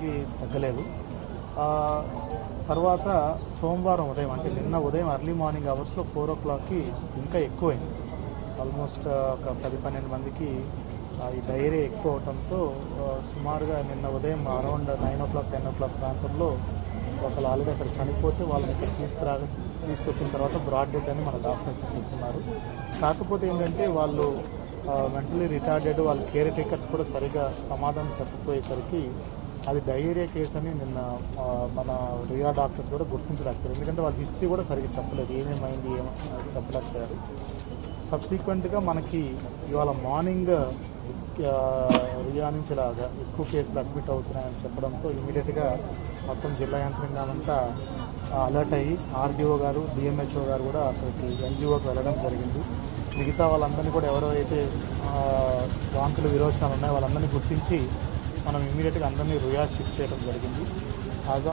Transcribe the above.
ఇప్పటికీ తగ్గలేదు. తర్వాత సోమవారం ఉదయం అంటే నిన్న ఉదయం ఎర్లీ మార్నింగ్ అవర్స్లో 4 o'clockకి ఇంకా ఎక్కువైంది. ఆల్మోస్ట్ ఒక 10-12 మందికి ఈ డయేరియా ఎక్కువ అవడంతో సుమారుగా నిన్న ఉదయం అరౌండ్ 9 o'clock 10 o'clock ప్రాంతంలో ఒకళ్ళు ఆల్రెడీ అక్కడ చనిపోతే వాళ్ళని ఇక్కడ తీసుకొచ్చిన తర్వాత బ్రాడ్ డెడ్ అని మన డాక్టర్స్ చెప్తున్నారు. కాకపోతే ఏంటంటే వాళ్ళు మెంటలీ రిటార్డెడ్, వాళ్ళ కేర్ టేకర్స్ కూడా సరిగా సమాధానం చెప్పకపోయేసరికి అది డయేరియా కేసు అని నిన్న మన రియా డాక్టర్స్ కూడా గుర్తించలేకపోయారు. ఎందుకంటే వాళ్ళ హిస్టరీ కూడా సరిగ్గా చెప్పలేదు, ఏమేమైంది చెప్పలేకపోయారు. సబ్సిక్వెంట్గా మనకి ఇవాళ మార్నింగ్ రియా నుంచి ఇలాగా ఎక్కువ కేసులు అడ్మిట్ అవుతున్నాయని చెప్పడంతో ఇమీడియట్గా మొత్తం జిల్లా యంత్రాంగం అంతా అలర్ట్ అయ్యి ఆర్డీఓ గారు, డిఎంహెచ్ఓ గారు కూడా అక్కడికి ఎన్జిఓకి వెళ్ళడం జరిగింది. మిగతా వాళ్ళందరినీ కూడా ఎవరైతే వాంతులు విరోచనాలు ఉన్నాయో వాళ్ళందరినీ గుర్తించి మనం ఇమీడియట్గా అందరినీ రుయాకి షిఫ్ట్ చేయడం జరిగింది.